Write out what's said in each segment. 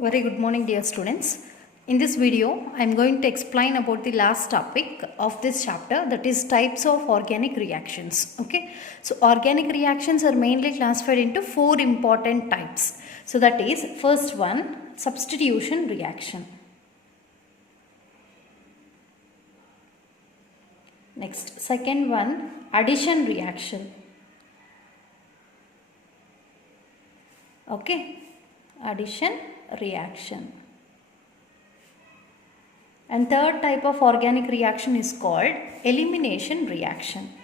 Very good morning, dear students. In this video, I am going to explain about the last topic of this chapter, that is types of organic reactions. Okay, so organic reactions are mainly classified into four important types. So that is, first one, substitution reaction. Next, second one, addition reaction. Okay, addition reaction. And third type of organic reaction is called elimination reaction.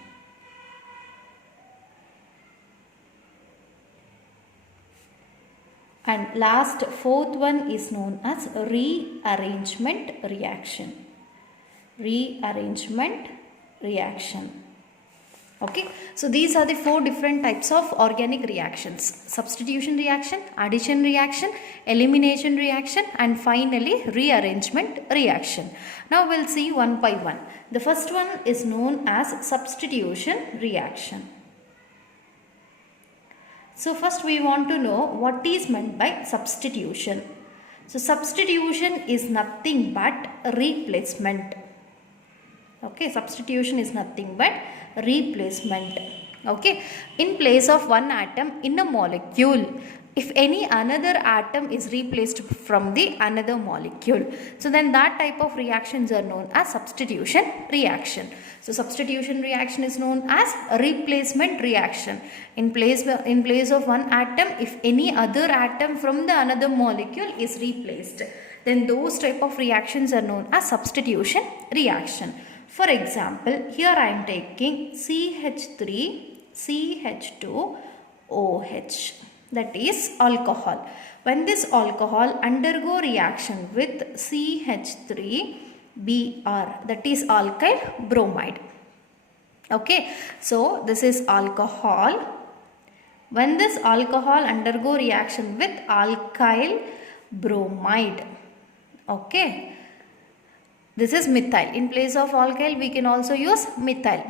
And last, fourth one is known as rearrangement reaction. Rearrangement reaction. Okay, so these are the four different types of organic reactions: substitution reaction, addition reaction, elimination reaction, and finally rearrangement reaction. Now we'll see one by one. The first one is known as substitution reaction. So first we want to know what is meant by substitution. So substitution is nothing but replacement. Okay, substitution is nothing but replacement. Okay, in place of one atom in a molecule, if any another atom is replaced from the another molecule, so then that type of reactions are known as substitution reaction. So substitution reaction is known as a replacement reaction. In place of one atom, if any other atom from the another molecule is replaced, then those type of reactions are known as substitution reaction. For example, here I am taking CH3, CH2OH, that is alcohol. When this alcohol undergo reaction with CH3Br, that is alkyl bromide. Okay, so this is alcohol. When this alcohol undergo reaction with alkyl bromide, okay, this is methyl. In place of alkyl, we can also use methyl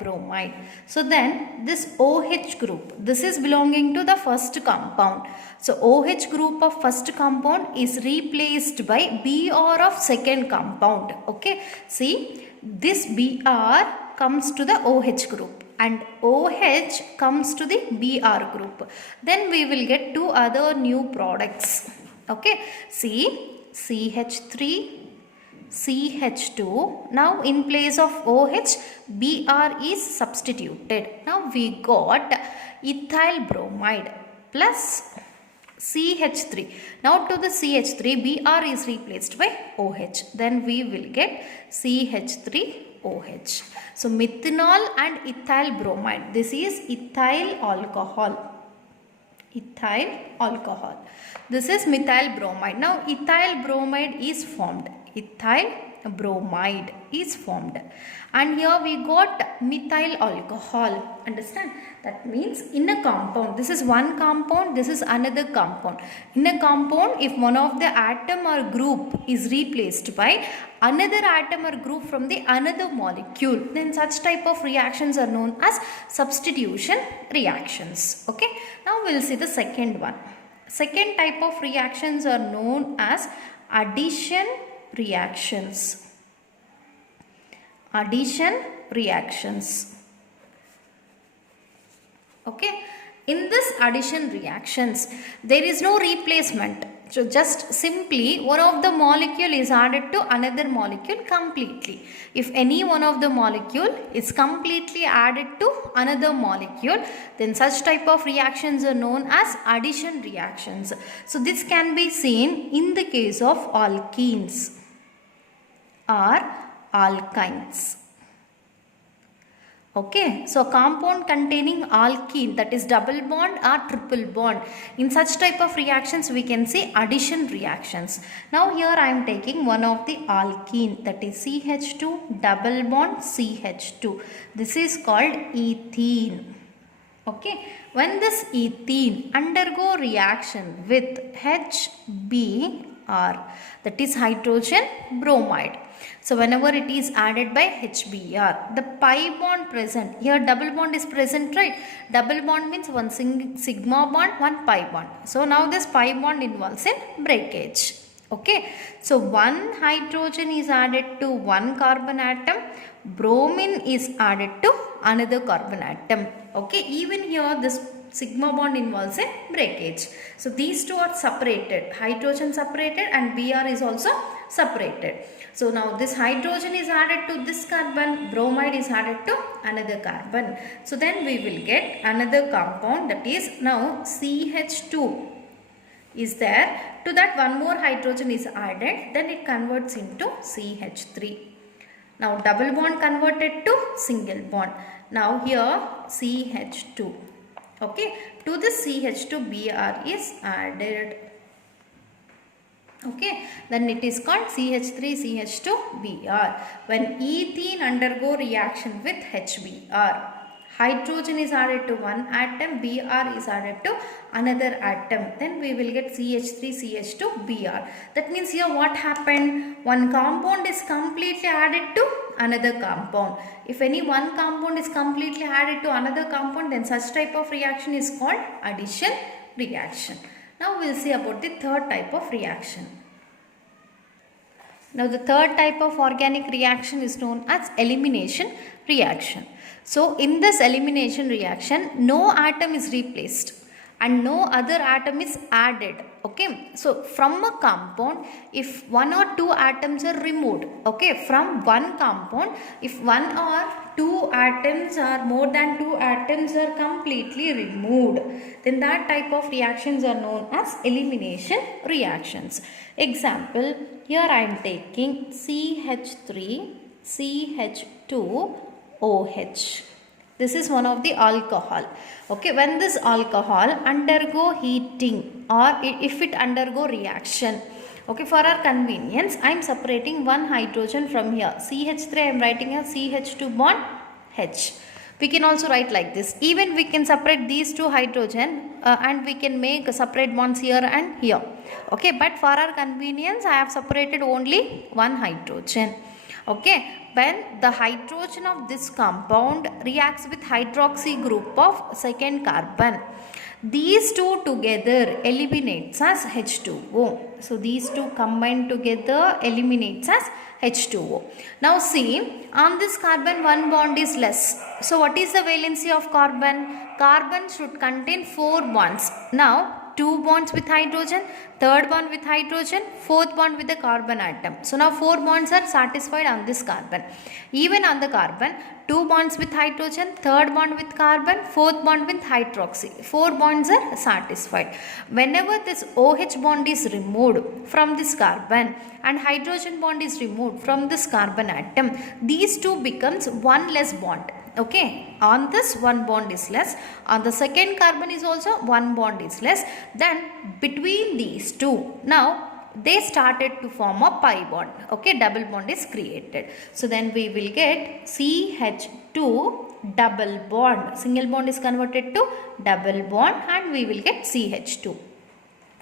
bromide. So then this OH group, this is belonging to the first compound. So OH group of first compound is replaced by Br of second compound. Okay, see, this Br comes to the OH group and OH comes to the Br group. Then we will get two other new products. Okay, see, CH3, CH2. Now in place of OH, Br is substituted. Now we got ethyl bromide plus CH3. Now to the CH3, Br is replaced by OH. Then we will get CH3OH. So methanol and ethyl bromide. This is ethyl alcohol. Ethyl alcohol. This is methyl bromide. Now ethyl bromide is formed. Ethyl bromide is formed, and here we got methyl alcohol. Understand? That means in a compound, this is one compound, this is another compound. In a compound, if one of the atom or group is replaced by another atom or group from the another molecule, then such type of reactions are known as substitution reactions. Okay, now we'll see the second one. Second type of reactions are known as addition reactions. Addition reactions. Okay, in this addition reactions, there is no replacement. So just simply one of the molecule is added to another molecule completely. If any one of the molecule is completely added to another molecule, then such type of reactions are known as addition reactions. So this can be seen in the case of alkenes or alkynes. Okay, so compound containing alkene, that is double bond or triple bond. In such type of reactions, we can say addition reactions. Now here I am taking one of the alkene, that is CH2 double bond CH2. This is called ethene. Okay, when this ethene undergo reaction with HB that is hydrogen bromide. So whenever it is added by HBr, the pi bond present, here double bond is present, right? Double bond means one sigma bond, one pi bond. So now this pi bond involves in breakage. Okay, so one hydrogen is added to one carbon atom, bromine is added to another carbon atom. Okay, even here this sigma bond involves in breakage. So these two are separated, hydrogen separated and Br is also separated. So now this hydrogen is added to this carbon, bromide is added to another carbon. So then we will get another compound, that is now CH2 is there. To that one more hydrogen is added, then it converts into CH3. Now double bond converted to single bond. Now here CH2. Okay, to this CH2 Br is added. Okay, then it is called CH3CH2 Br. When ethene undergo reaction with HBr, hydrogen is added to one atom, Br is added to another atom, then we will get CH3CH2 Br. That means here what happened? One compound is completely added to another compound. If any one compound is completely added to another compound, then such type of reaction is called addition reaction. Now we will see about the third type of reaction. Now the third type of organic reaction is known as elimination reaction. So in this elimination reaction, no atom is replaced and no other atom is added. Okay, so from a compound, if one or two atoms are removed, okay, from one compound, if one or two atoms or more than two atoms are completely removed, then that type of reactions are known as elimination reactions. Example, here I am taking CH3, CH2, OH. This is one of the alcohol. Okay, when this alcohol undergo heating or if it undergo reaction, okay, for our convenience, I am separating one hydrogen from here. CH3 I am writing as CH2 bond H. We can also write like this. Even we can separate these two hydrogen and we can make separate bonds here and here. Okay, but for our convenience, I have separated only one hydrogen. Okay, when the hydrogen of this compound reacts with hydroxy group of second carbon, these two together eliminates as H2O. So these two combined together eliminates as H2O. Now see, on this carbon one bond is less. So what is the valency of carbon? Carbon should contain 4 bonds. Now 2 bonds with hydrogen, third bond with hydrogen, fourth bond with the carbon atom. So now 4 bonds are satisfied on this carbon. Even on the carbon, 2 bonds with hydrogen, third bond with carbon, fourth bond with hydroxy. 4 bonds are satisfied. Whenever this OH bond is removed from this carbon and hydrogen bond is removed from this carbon atom, these two becomes one less bond. Okay, on this one bond is less, on the second carbon is also one bond is less, then between these two, now they started to form a pi bond. Okay, double bond is created. So then we will get CH2 double bond, single bond is converted to double bond and we will get CH2.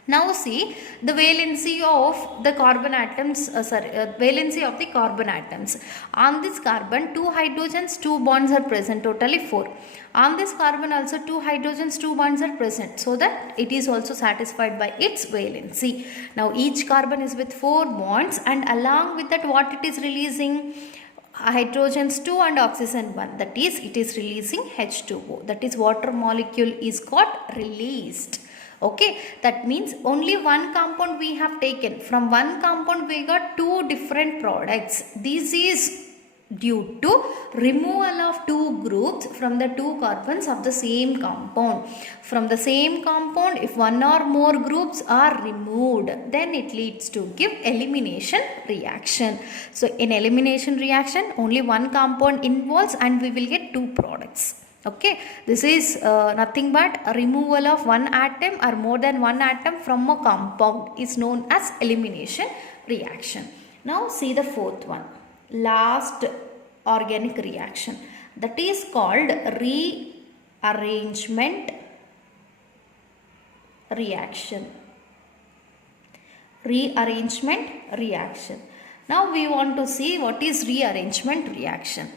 Now see the valency of the carbon atoms, valency of the carbon atoms. On this carbon, 2 hydrogens, 2 bonds are present, totally 4. On this carbon also 2 hydrogens, 2 bonds are present, so that it is also satisfied by its valency. Now each carbon is with 4 bonds and along with that what it is releasing? Hydrogens 2 and oxygen 1, that is it is releasing H2O, that is water molecule is got released. Okay, that means only one compound we have taken. From one compound we got 2 different products. This is due to removal of 2 groups from the 2 carbons of the same compound. From the same compound, if one or more groups are removed, then it leads to give elimination reaction. So in elimination reaction, only one compound involves and we will get 2 products. Okay, this is nothing but a removal of one atom or more than one atom from a compound is known as elimination reaction. Now see the fourth one, last organic reaction, that is called rearrangement reaction. rearrangement reaction. Now we want to see what is rearrangement reaction.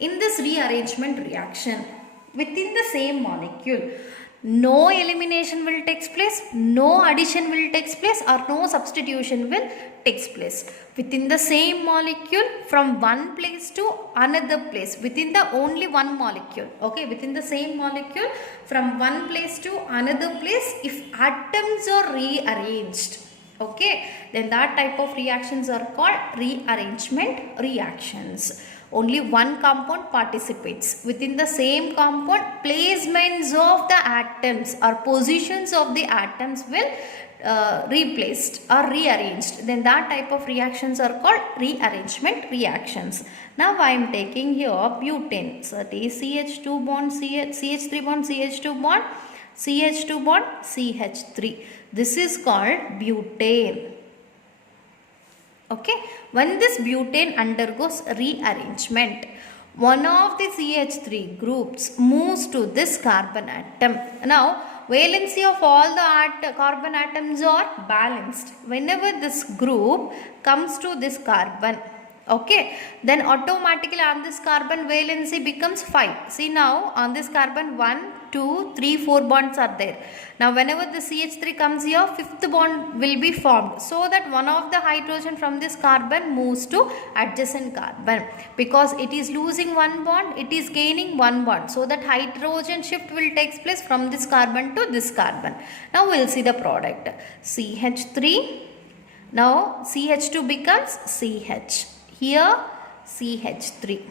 In this rearrangement reaction, within the same molecule, no elimination will take place, no addition will take place, or no substitution will take place. Within the same molecule, from one place to another place, within the only one molecule, okay, within the same molecule, from one place to another place, if atoms are rearranged, okay, then that type of reactions are called rearrangement reactions. Only one compound participates. Within the same compound, placements of the atoms or positions of the atoms will replaced or rearranged. Then that type of reactions are called rearrangement reactions. Now I am taking here butane. So it is CH2 bond, CH3 bond, CH2 bond, CH2 bond, CH3. This is called butane. Okay, when this butane undergoes rearrangement, one of the CH3 groups moves to this carbon atom. Now, valency of all the carbon atoms are balanced. Whenever this group comes to this carbon, okay, then automatically on this carbon valency becomes 5. See now on this carbon 1, 2, 3, 4 bonds are there. Now whenever the CH3 comes here, fifth bond will be formed, so that one of the hydrogen from this carbon moves to adjacent carbon. Because it is losing one bond, it is gaining one bond, so that hydrogen shift will take place from this carbon to this carbon. Now we will see the product. CH3, now CH2 becomes CH. Here CH3.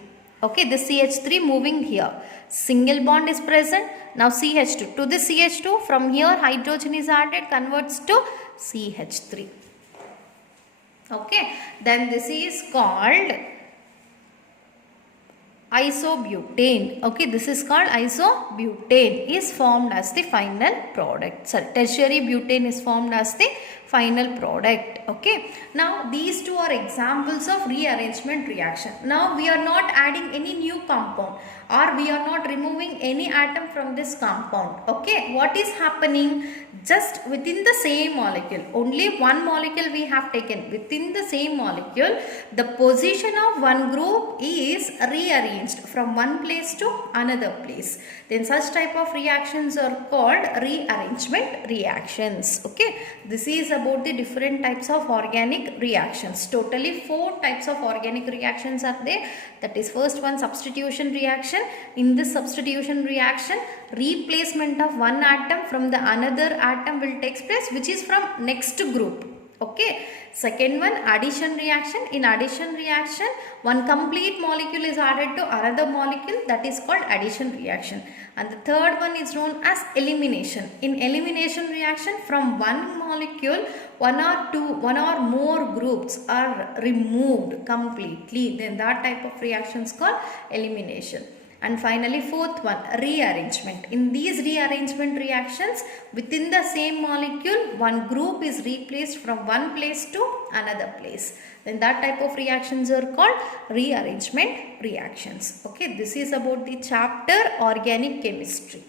Okay, this CH3 moving here. Single bond is present. Now CH2. To this CH2, from here hydrogen is added, converts to CH3. Okay, then this is called isobutane. Okay, this is called isobutane, is formed as the final product. Sorry, tertiary butane is formed as the final product. Okay, now these two are examples of rearrangement reaction. Now we are not adding any new compound, or we are not removing any atom from this compound. Okay, what is happening? Just within the same molecule, only one molecule we have taken. Within the same molecule, the position of one group is rearranged from one place to another place. Then such type of reactions are called rearrangement reactions. Okay, this is about the different types of organic reactions. Totally 4 types of organic reactions are there. That is, first one, substitution reaction. In this substitution reaction, replacement of one atom from the another atom will take place, which is from next group. Okay, second one, addition reaction. In addition reaction, one complete molecule is added to another molecule, that is called addition reaction. And the third one is known as elimination. In elimination reaction, from one molecule, one or more groups are removed completely. Then that type of reaction is called elimination. And finally, fourth one, rearrangement. In these rearrangement reactions, within the same molecule, one group is replaced from one place to another place. Then that type of reactions are called rearrangement reactions. Okay, this is about the chapter organic chemistry.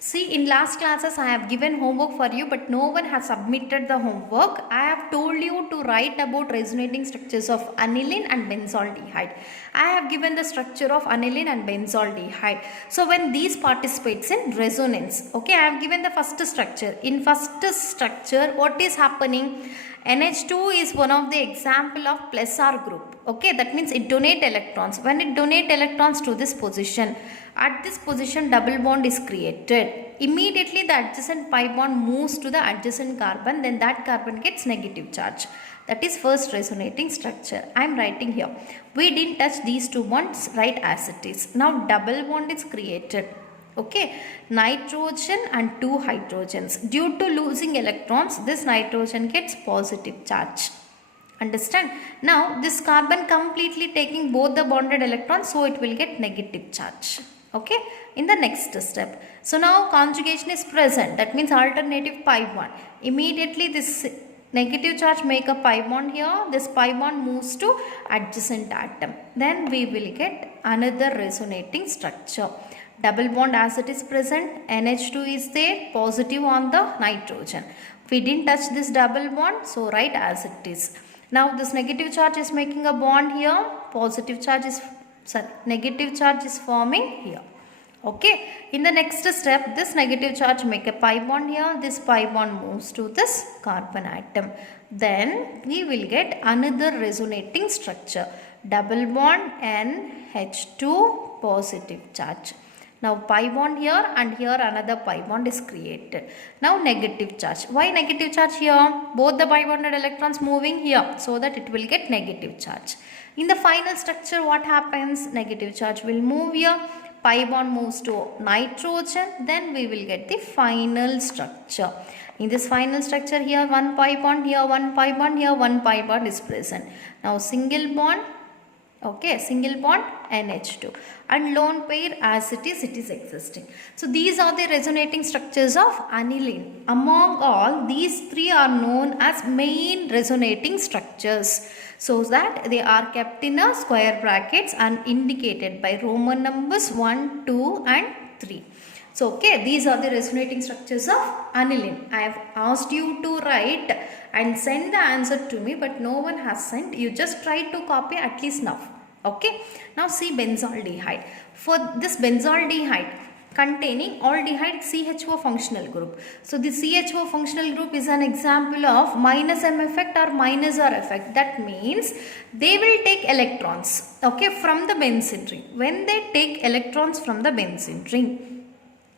See, in last classes I have given homework for you, but no one has submitted the homework. I have told you to write about resonating structures of aniline and benzaldehyde. I have given the structure of aniline and benzaldehyde. So when these participates in resonance, okay, I have given the first structure. In first structure, what is happening? NH2 is one of the example of plus R group. Okay, that means it donate electrons. When it donate electrons to this position, at this position double bond is created. Immediately the adjacent pi bond moves to the adjacent carbon, then that carbon gets negative charge. That is first resonating structure. I am writing here. We didn't touch these two bonds, write as it is. Now double bond is created. Okay, nitrogen and 2 hydrogens. Due to losing electrons, this nitrogen gets positive charge. Understand? Now this carbon completely taking both the bonded electrons, so it will get negative charge. Okay, in the next step. So now conjugation is present. That means alternative pi bond. Immediately this negative charge make a pi bond here. This pi bond moves to adjacent atom. Then we will get another resonating structure. double bond as it is present, NH2 is there, positive on the nitrogen. We didn't touch this double bond, so write as it is. Now this negative charge is making a bond here, negative charge is forming here. Okay, in the next step, this negative charge make a pi bond here, this pi bond moves to this carbon atom. Then we will get another resonating structure, double bond NH2 positive charge. Now pi bond here and here another pi bond is created. Now negative charge. Why negative charge here? Both the pi bonded electrons moving here, so that it will get negative charge. In the final structure, what happens? Negative charge will move here. Pi bond moves to nitrogen, then we will get the final structure. In this final structure, here one pi bond, here one pi bond, here one pi bond is present. Now single bond, okay, single bond NH2, and lone pair as it is existing. So these are the resonating structures of aniline. Among all, these three are known as main resonating structures, so that they are kept in a square brackets and indicated by Roman numbers 1, 2 and 3. So okay, these are the resonating structures of aniline. I have asked you to write and send the answer to me, but no one has sent. You just try to copy at least now. Okay, now see benzaldehyde. For this benzaldehyde containing aldehyde CHO functional group. So the CHO functional group is an example of minus M effect or minus R effect. That means they will take electrons, okay, from the benzene ring. When they take electrons from the benzene ring,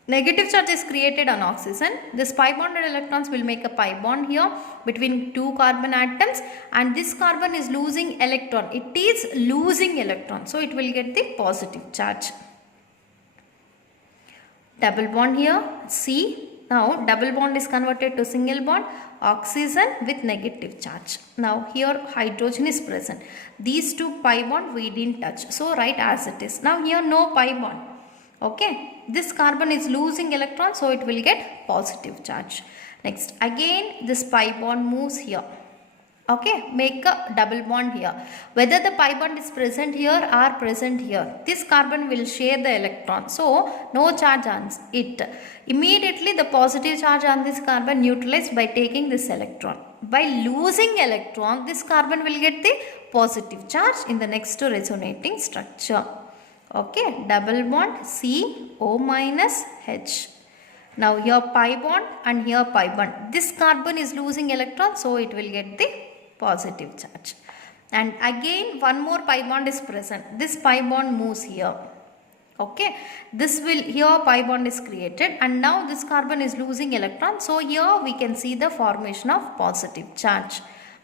negative charge is created on oxygen. This pi bonded electrons will make a pi bond here between two carbon atoms, and this carbon is losing electron. It is losing electron, so it will get the positive charge. Double bond here, C. Now double bond is converted to single bond, oxygen with negative charge. Now here hydrogen is present. These two pi bond we didn't touch, so write as it is. Now here no pi bond. Okay, this carbon is losing electrons, so it will get positive charge. Next, again this pi bond moves here. Okay, make a double bond here. Whether the pi bond is present here or present here, this carbon will share the electron, so no charge on it. Immediately the positive charge on this carbon neutralized by taking this electron. By losing electron, this carbon will get the positive charge in the next resonating structure. Okay, double bond C O minus H. Now here pi bond and here pi bond. This carbon is losing electron, so it will get the positive charge. And again one more pi bond is present. This pi bond moves here. Okay, this will, here pi bond is created, and now this carbon is losing electron, so here we can see the formation of positive charge.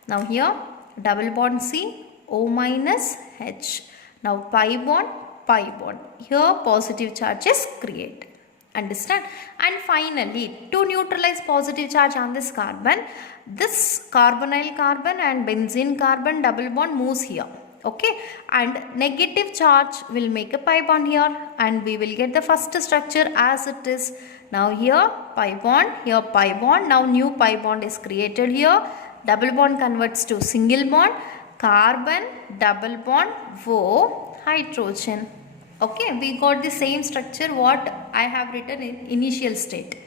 Now here double bond C O minus H. Now pi bond, here positive charge is created. Understand? And finally, to neutralize positive charge on this carbon, this carbonyl carbon and benzene carbon double bond moves here. Okay, and negative charge will make a pi bond here, and we will get the first structure as it is. Now here pi bond, here pi bond. Now new pi bond is created here. Double bond converts to single bond, carbon, double bond, O, hydrogen. Okay, we got the same structure what I have written in initial state,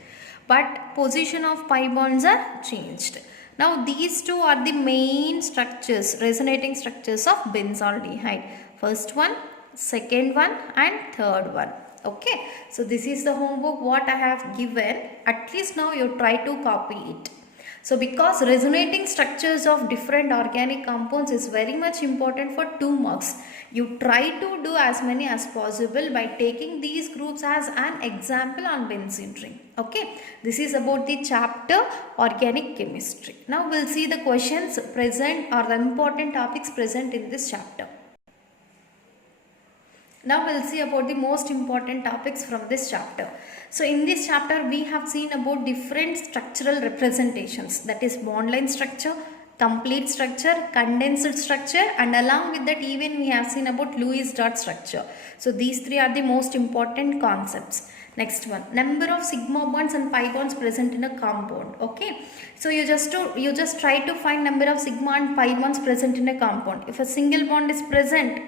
but position of pi bonds are changed. Now these two are the main structures, resonating structures of benzaldehyde. First one, second one and third one. Okay, so this is the homework what I have given. At least now you try to copy it. So because resonating structures of different organic compounds is very much important for 2 marks, you try to do as many as possible by taking these groups as an example on benzene ring. Okay, this is about the chapter organic chemistry. Now we'll see the questions present or the important topics present in this chapter. Now we'll see about the most important topics from this chapter. So in this chapter we have seen about different structural representations, that is bond line structure, complete structure, condensed structure, and along with that even we have seen about Lewis dot structure. So these three are the most important concepts. Next one, number of sigma bonds and pi bonds present in a compound. Okay, so you just try to find number of sigma and pi bonds present in a compound. If a single bond is present,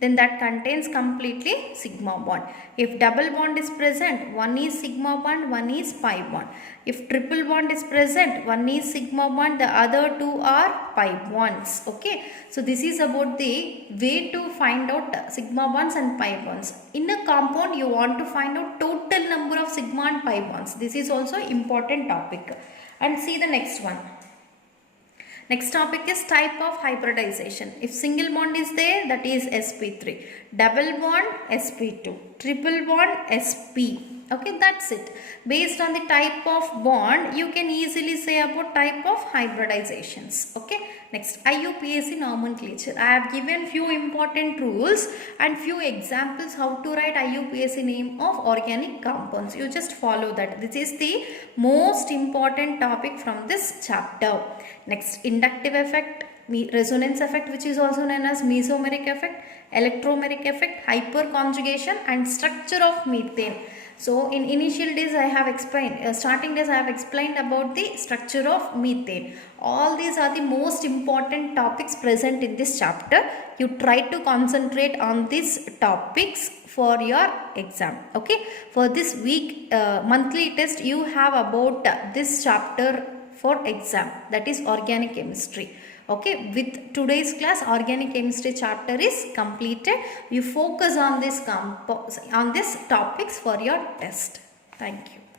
then that contains completely sigma bond. If double bond is present, one is sigma bond, one is pi bond. If triple bond is present, one is sigma bond, the other two are pi bonds. Okay, so this is about the way to find out sigma bonds and pi bonds. In a compound, you want to find out total number of sigma and pi bonds. This is also important topic. And see the next one. Next topic is type of hybridization. If single bond is there, that is sp3. Double bond, sp2. Triple bond, sp. Okay, that's it. Based on the type of bond, you can easily say about type of hybridizations. Okay, next IUPAC nomenclature. I have given few important rules and few examples how to write IUPAC name of organic compounds. You just follow that. This is the most important topic from this chapter. Next, inductive effect, resonance effect, which is also known as mesomeric effect, electromeric effect, hyperconjugation, and structure of methane. So in initial days I have explained, starting days I have explained about the structure of methane. All these are the most important topics present in this chapter. You try to concentrate on these topics for your exam. Okay, for this week monthly test you have about this chapter for exam, that is organic chemistry. Okay, with today's class organic chemistry chapter is completed. You focus on this topics for your test. Thank you.